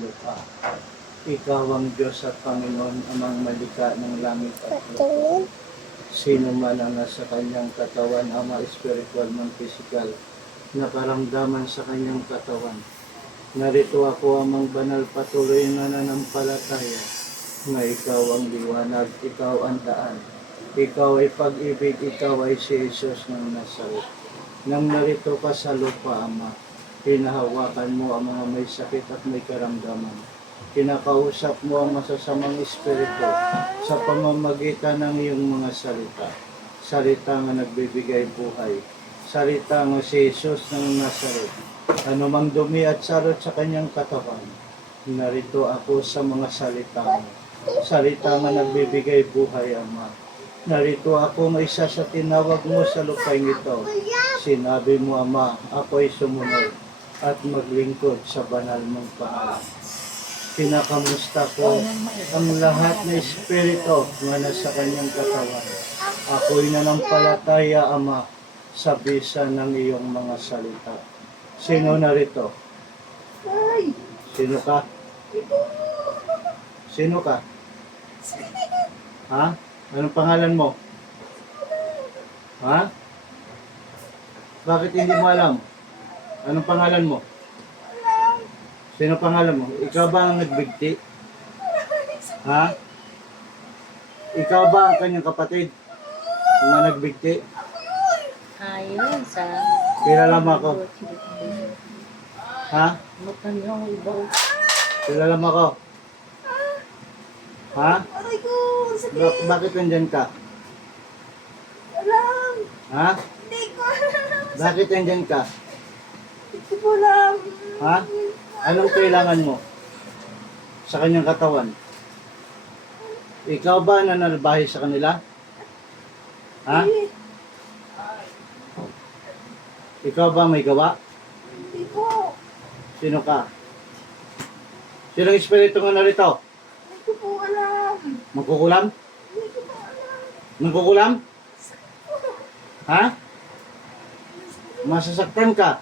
lupa. Ikaw ang Diyos at Panginoon, amang malika ng langit at lupa. Sino man ang nasa kanyang katawan, ama spiritual man physical, nakaramdaman sa kanyang katawan. Narito ako amang banal patuloy na nanampalataya na ikaw ang liwanag, ikaw ang daan. Ikaw ay pag-ibig, ikaw ay si Jesus ng Nazaret. Nang narito ka sa lupa, Ama, hinahawakan mo ang mga may sakit at may karamdaman. Kinakausap mo ang masasamang espiritu sa pamamagitan ng iyong mga salita. Salita nga nagbibigay buhay. Salita nga si Jesus ng Nazaret. Ano mang dumi at sarot sa kanyang katawan, narito ako sa mga salita mo. Salita nga nagbibigay buhay, Ama. Narito ako ng isa sa tinawag mo sa lupain ito. Sinabi mo, Ama, ako'y sumunod at maglingkod sa banal mong pangalan. Kinakamusta ko ang lahat na espiritu nga nasa kanyang katawan. Ako'y nanampalataya, Ama, sa bisa ng iyong mga salita. Sino narito? Sino ka? Sino ka? Ha? Anong pangalan mo? Ha? Bakit hindi mo alam? Anong pangalan mo? Sino pangalan mo? Ikaw ba ang nagbigti? Ha? Ikaw ba ang kanyang kapatid? Yung mga nagbigti? Ayun sa... Kilala mo ako. Ha? Mutan yung iba. Kilala mo ako. Ha? Aray ko, sakit. Bak- bakit nandyan ka? Alam. Ha? Hindi ko alam. Bakit nandyan ka? Hindi ko alam. Ha? Anong kailangan mo? Sa kanyang katawan? Ikaw ba nanalbahe sa kanila? Ha? Hindi, Ikaw ba may gawa? hindi ko. Sino ka? Sinong espiritu nga narito? Hindi ko po alam. Magkukulam? Hindi ko po alam. Magkukulam? Ha? Masasaktan ka?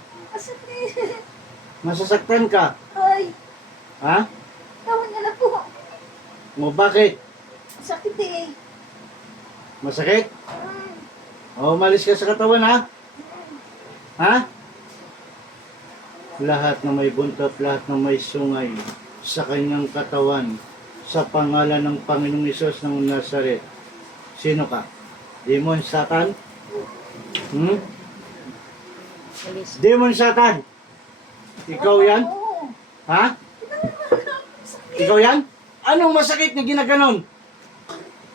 Masasaktan ka? Ay, Ha? tawag niya na po. Mo bakit? Sakit eh. Masakit? Mm, O, umalis ka sa katawan ha? Ha? Lahat na may buntot, lahat na may sungay sa kanyang katawan, sa pangalan ng Panginoong Isos ng Nazaret. Sino ka? Demon Satan? Hmm? Demon Satan! Ikaw yan? Ha? Ikaw yan? Anong masakit na ginaganon?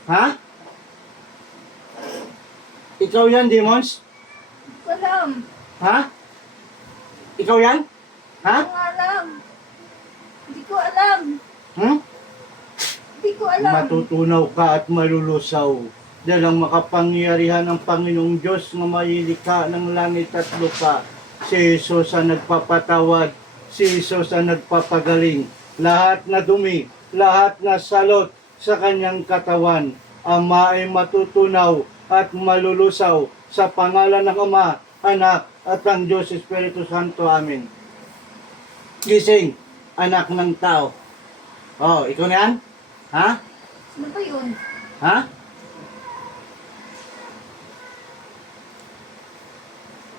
Ha? Ikaw yan, demons? Alam. Ha? Ikaw yan? Ha? Hindi ko alam. Hindi ko alam. Hmm? Hindi ko alam. Matutunaw ka at malulusaw. Dahil ang makapangyarihan ng Panginoong Diyos na mayilikha ng langit at lupa. Si Jesus ang nagpapatawad. Si Jesus ang nagpapagaling. Lahat na dumi, lahat na salot sa kanyang katawan. Ama ay matutunaw at malulusaw sa pangalan ng Ama, Anak, at ang Diyos Espiritu Santo. Amen. Gising, anak ng tao. Oh, ikaw na yan? Ha? Ano ba yun? Ha?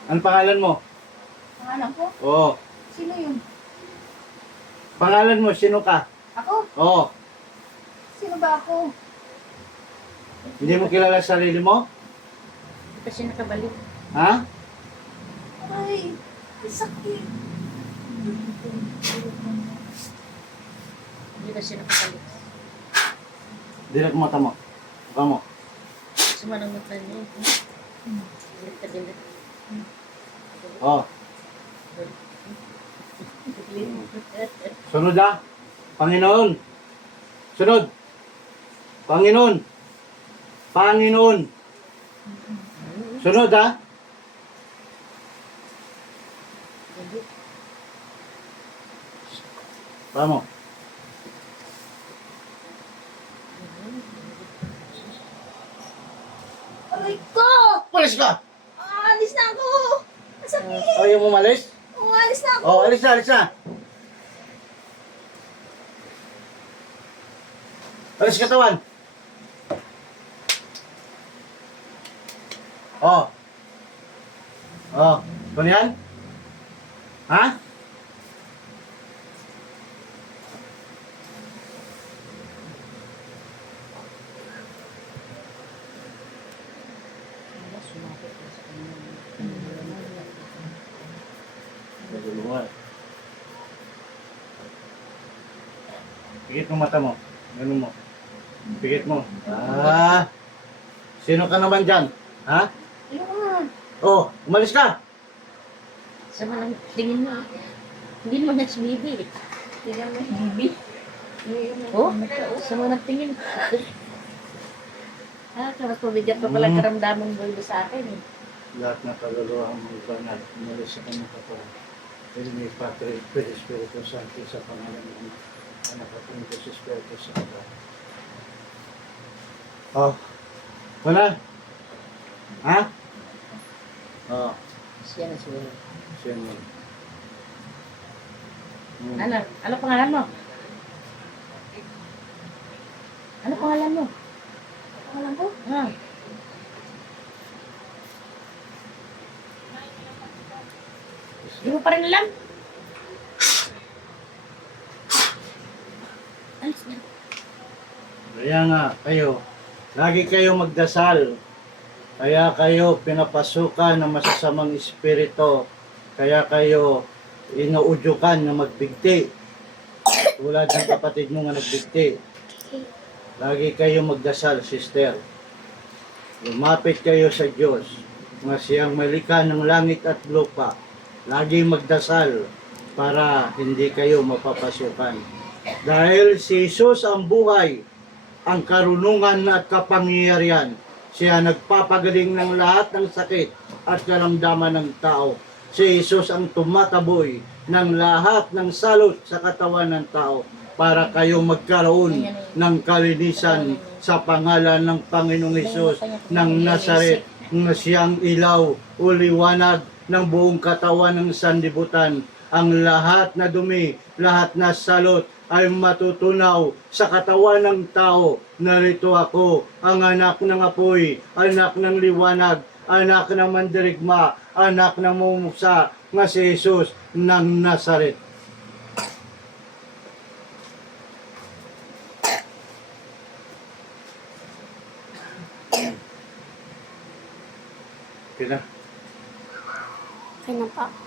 Ang pangalan mo? Pangalan ko? Oo. Sino yun? Pangalan mo, sino ka? Ako? Oo. Sino ba ako? Hindi mo kilala sarili mo? Hindi pa siya nakabalik. Ha? Ay, sakit. Hindi pa siya nakabalik. Mo mata mo. Mukha mo. Sumanang mutan niya. Dilit ka dilit. Oo. Sunod ah. Panginoon. Sunod. Panginoon. Panginoon. Sunod ah. Vamos. Aray ko! Pulis ka! Aalis na ako! Ang sakit! Ayaw mo malis? alis na ako. Oh, alis na, alis na. Alis katawan. Oh. Oh, ganyan? Ha? Pigit mo mata mo. Ganun mo. Pigit mo. Ah. Sino ka naman dyan? Ha? Nga. Oh, umalis ka. Sama ng tingin mo. Hindi mo na si Bibi. Tingnan mo. Bibi? Oh, sama ng tingin. Ah, kaya pabigat pa pala Mm. karamdaman mo yun sa akin. eh. Lahat ng kaluluwa ang mga banal. Umalis sa kanyang katawan. Dahil may Padre, Pwede Espiritu Santo sa pangalan ng at ng Diyos Espiritu Santo. Oh. Wala? Ha? Oh. Siya na siguro. Siya mo. Hmm. Ano? Ano pangalan mo? Ano pangalan mo? Alam ko? Ah. Hindi mo pa rin alam? Alis na. Kaya nga, kayo, lagi kayo magdasal. Kaya kayo pinapasukan ng masasamang espiritu. Kaya kayo inuudyukan na magbigti. Tulad ng kapatid mo nga nagbigti. Lagi kayo magdasal, sister. Lumapit kayo sa Diyos, nga siyang malika ng langit at lupa. Lagi magdasal para hindi kayo mapapasukan. Dahil si Jesus ang buhay, ang karunungan at kapangyarihan. Siya nagpapagaling ng lahat ng sakit at karamdaman ng tao. Si Jesus ang tumataboy ng lahat ng salot sa katawan ng tao para kayo magkaroon ng kalinisan sa pangalan ng Panginoong Hesus ng Nazaret na siyang ilaw o liwanag ng buong katawan ng sandibutan. Ang lahat na dumi, lahat na salot ay matutunaw sa katawan ng tao. Narito ako, ang anak ng apoy, anak ng liwanag, anak ng mandirigma, anak ng mumuksa, nga si Jesus ng Nazaret. Kina? Okay na pa.